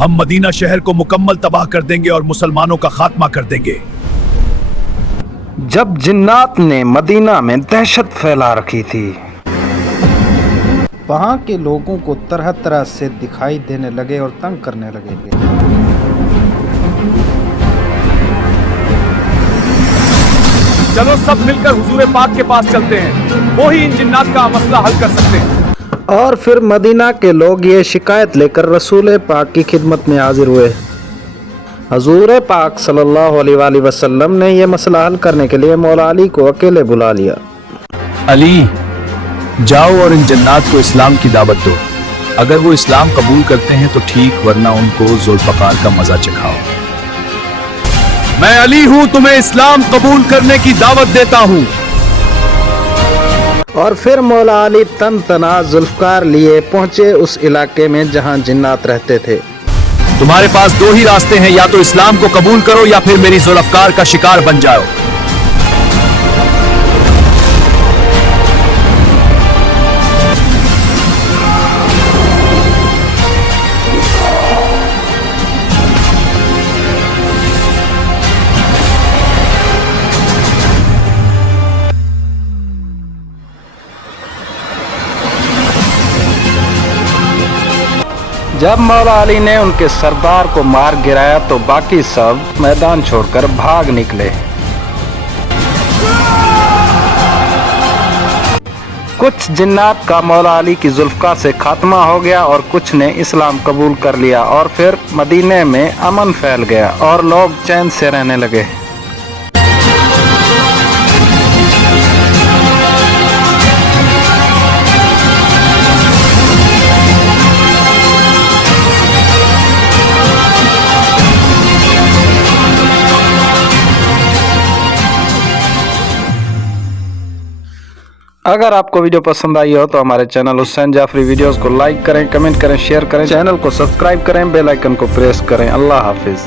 हम मदीना शहर को मुकम्मल तबाह कर देंगे और मुसलमानों का खात्मा कर देंगे। जब जिन्नात ने मदीना में दहशत फैला रखी थी, वहाँ के लोगों को तरह तरह से दिखाई देने लगे और तंग करने लगे। चलो सब मिलकर हुजूर पाक के पास चलते हैं, वो ही इन जिन्नात का मसला हल कर सकते हैं। और फिर मदीना के लोग ये शिकायत लेकर रसूल पाक की खिदमत में हाजिर हुए। हजूर पाक सल्लल्लाहु अलैहि वसल्लम ने यह मसला हल करने के लिए मौला अली को अकेले बुला लिया। अली, जाओ और इन जन्नात को इस्लाम की दावत दो। अगर वो इस्लाम कबूल करते हैं तो ठीक, वरना उनको जुल्फकार का मजा चखाओ। मैं अली हूं, तुम्हें इस्लाम कबूल करने की दावत देता हूं। और फिर मौला अली तन तना जुल्फकार लिए पहुंचे उस इलाके में जहां जिन्नात रहते थे। तुम्हारे पास दो ही रास्ते हैं, या तो इस्लाम को कबूल करो या फिर मेरी जुल्फकार का शिकार बन जाओ। जब मौला अली ने उनके सरदार को मार गिराया तो बाकी सब मैदान छोड़कर भाग निकले। कुछ जिन्नात का मौला अली की जुल्फकार से खात्मा हो गया और कुछ ने इस्लाम कबूल कर लिया, और फिर मदीने में अमन फैल गया और लोग चैन से रहने लगे। अगर आपको वीडियो पसंद आई हो तो हमारे चैनल हुसैन जाफरी वीडियोस को लाइक करें, कमेंट करें, शेयर करें, चैनल को सब्सक्राइब करें, बेल आइकन को प्रेस करें। अल्लाह हाफिज।